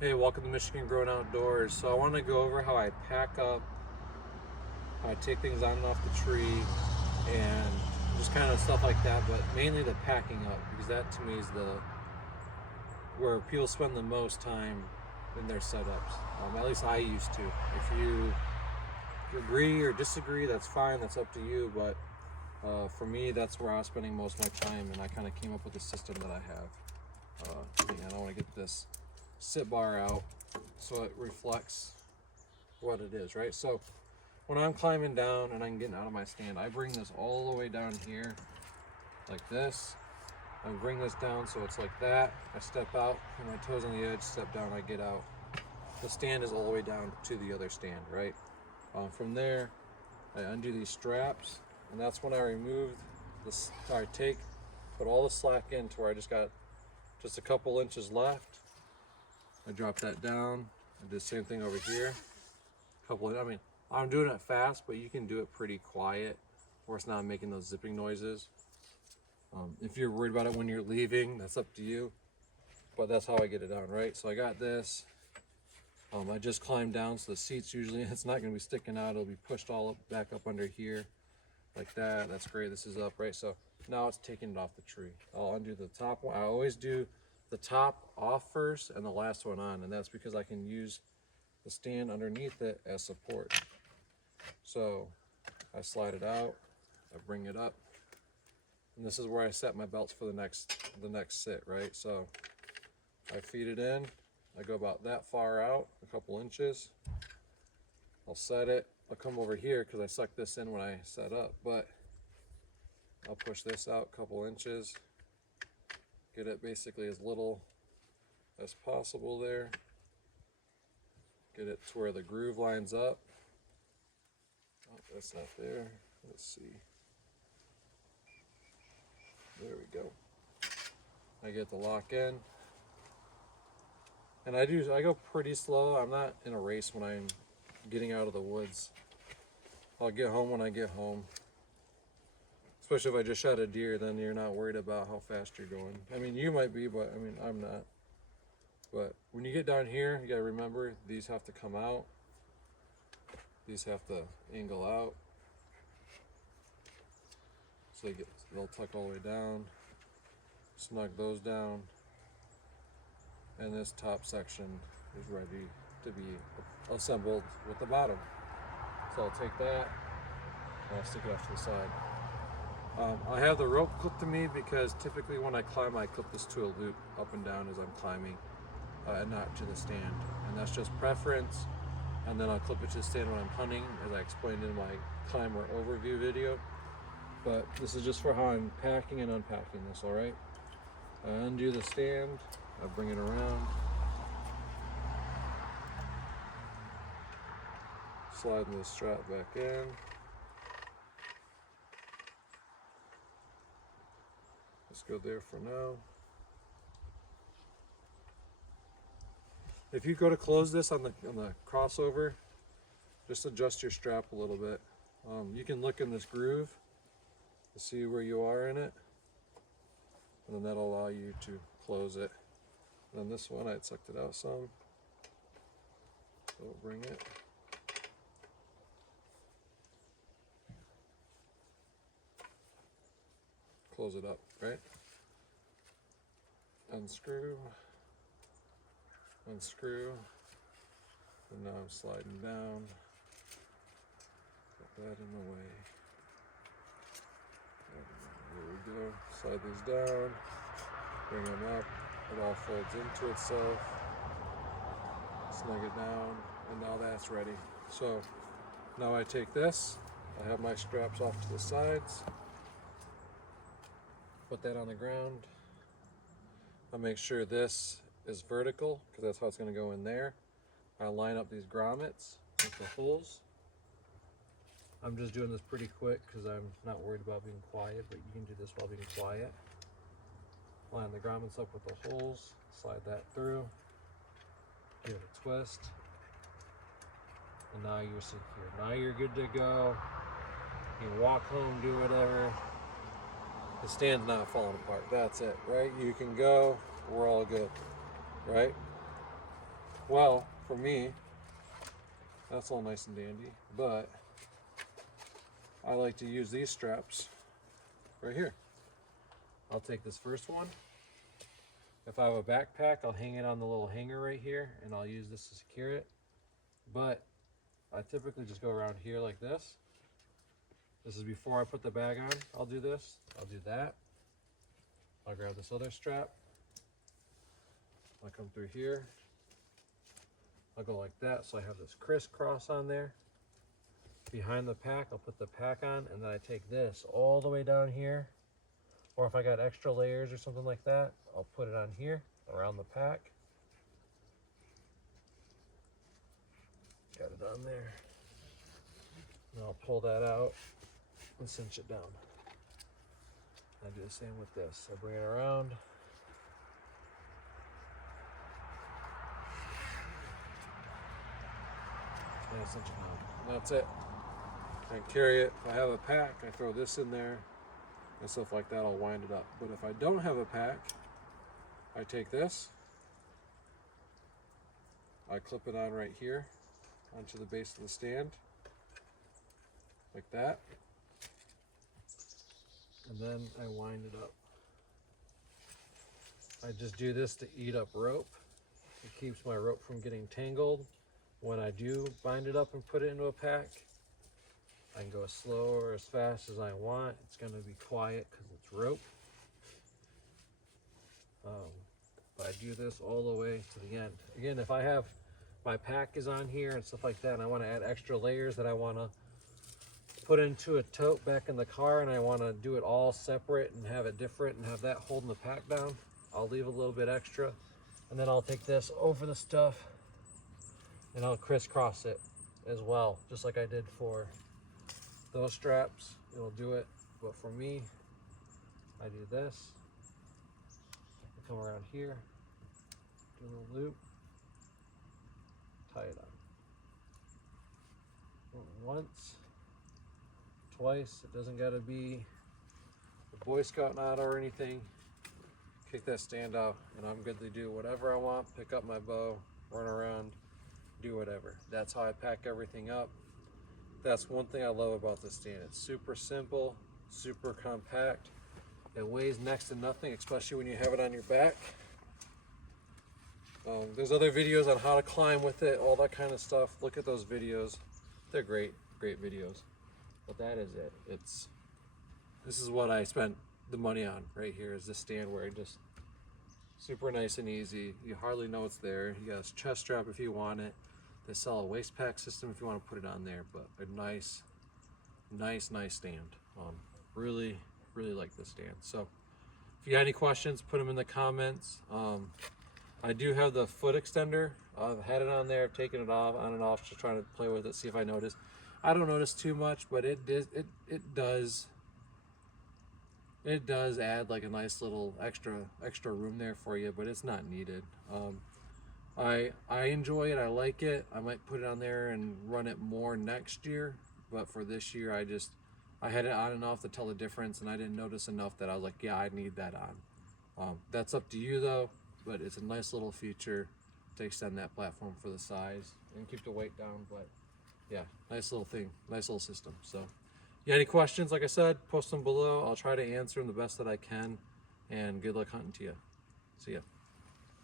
Hey, welcome to Michigan Grown Outdoors. So I want to go over how I pack up, how I take things on and off the tree, and just kind of stuff like that, but mainly the packing up, because that to me is where people spend the most time in their setups. At least I used to. If you agree or disagree, that's fine, that's up to you, but for me, that's where I was spending most of my time, and I kind of came up with the system that I have. And I want to get this sit bar out so it reflects what it is, right? So when I'm climbing down and I'm getting out of my stand, I bring this all the way down here like this. I bring this down so it's like that. I step out, and my toes on the edge, step down, I get out. The stand is all the way down to the other stand, right? From there, I undo these straps, and that's when I remove this. Put all the slack in to where I just got just a couple inches left. I drop that down. I do the same thing over here. I'm doing it fast, but you can do it pretty quiet where it's not making those zipping noises. If you're worried about it when you're leaving, that's up to you. But that's how I get it done, right? So I got this. I just climbed down, so the seats usually, it's not gonna be sticking out. It'll be pushed all back up under here like that. That's great. This is up, right? So now it's taking it off the tree. I'll undo the top one. I always do the top off first and the last one on, and that's because I can use the stand underneath it as support. So I slide it out, I bring it up, and this is where I set my belts for the next sit, right? So I feed it in, I go about that far out, a couple inches. I'll set it, I'll come over here because I suck this in when I set up, but I'll push this out a couple inches, get it basically as little as possible there, get it to where the groove lines up. Oh, that's not there. Let's see. There we go. I get the lock in, and I go pretty slow. I'm not in a race when I'm getting out of the woods. I'll get home when I get home. Especially if I just shot a deer, then you're not worried about how fast you're going. I mean, you might be, but I mean, I'm not. But when you get down here, you gotta remember, these have to come out. These have to angle out. So they'll tuck all the way down. Snug those down. And this top section is ready to be assembled with the bottom. So I'll take that, and I'll stick it off to the side. I have the rope clipped to me because typically when I climb, I clip this to a loop up and down as I'm climbing, and not to the stand. And that's just preference. And then I'll clip it to the stand when I'm hunting, as I explained in my climber overview video. But this is just for how I'm packing and unpacking this, all right? I undo the stand, I bring it around, slide the strap back in. Let's go there for now. If you go to close this on the crossover, just adjust your strap a little bit. You can look in this groove to see where you are in it, and then that'll allow you to close it. And then this one, I sucked it out some, so we'll bring it. Close it up, right? Unscrew, unscrew, and now I'm sliding down. Put that in the way. There we go. Slide these down, bring them up. It all folds into itself. Snug it down, and now that's ready. So now I take this. I have my straps off to the sides. Put that on the ground. I'll make sure this is vertical because that's how it's going to go in there. I'll line up these grommets with the holes. I'm just doing this pretty quick because I'm not worried about being quiet, but you can do this while being quiet. Line the grommets up with the holes, slide that through, give it a twist, and now you're secure. Now you're good to go. You walk home, do whatever. The stand's not falling apart. That's it, right? You can go. We're all good, right? Well, for me, that's all nice and dandy, but I like to use these straps right here. I'll take this first one. If I have a backpack, I'll hang it on the little hanger right here, and I'll use this to secure it. But I typically just go around here like this. This is before I put the bag on. I'll do this. I'll do that. I'll grab this other strap. I'll come through here. I'll go like that, so I have this crisscross on there. Behind the pack, I'll put the pack on, and then I take this all the way down here. Or if I got extra layers or something like that, I'll put it on here, around the pack. Got it on there. And I'll pull that out and cinch it down. I do the same with this. I bring it around. And cinch it down. And that's it. I can carry it. If I have a pack, I throw this in there and stuff like that. I'll wind it up. But if I don't have a pack, I take this, I clip it on right here onto the base of the stand, like that, and then I wind it up. I just do this to eat up rope. It keeps my rope from getting tangled. When I do bind it up and put it into a pack, I can go as slow or as fast as I want. It's going to be quiet because it's rope. But I do this all the way to the end. Again, if I have my pack is on here and stuff like that, and I want to add extra layers that I want to put into a tote back in the car, and I want to do it all separate and have it different and have that holding the pack down, I'll leave a little bit extra, and then I'll take this over the stuff and I'll crisscross it as well, just like I did for those straps. It'll do it, but for me, I do this. I come around here, do a little loop, tie it on. Once, twice. It doesn't got to be a Boy Scout knot or anything. Kick that stand out, and I'm good to do whatever I want. Pick up my bow, run around, do whatever. That's how I pack everything up. That's one thing I love about this stand. It's super simple, super compact. It weighs next to nothing, especially when you have it on your back. There's other videos on how to climb with it, all that kind of stuff. Look at those videos. They're great, great videos. But that is it. This is what I spent the money on right here, is this stand where I just super nice and easy. You hardly know it's there. You got a chest strap if you want it. They sell a waist pack system if you want to put it on there, but a nice stand. Really like this stand. So if you got any questions, put them in the comments. I do have the foot extender. I've had it on there, I've taken it off, on and off, just trying to play with it, see if I notice. I don't notice too much, but it does add like a nice little extra room there for you, but it's not needed. I enjoy it, I like it. I might put it on there and run it more next year, but for this year I had it on and off to tell the difference, and I didn't notice enough that I was like, yeah, I need that on. That's up to you though, but it's a nice little feature to extend that platform for the size and keep the weight down. But yeah, nice little thing, nice little system. So yeah, any questions, like I said, post them below. I'll try to answer them the best that I can, and good luck hunting to you. See ya.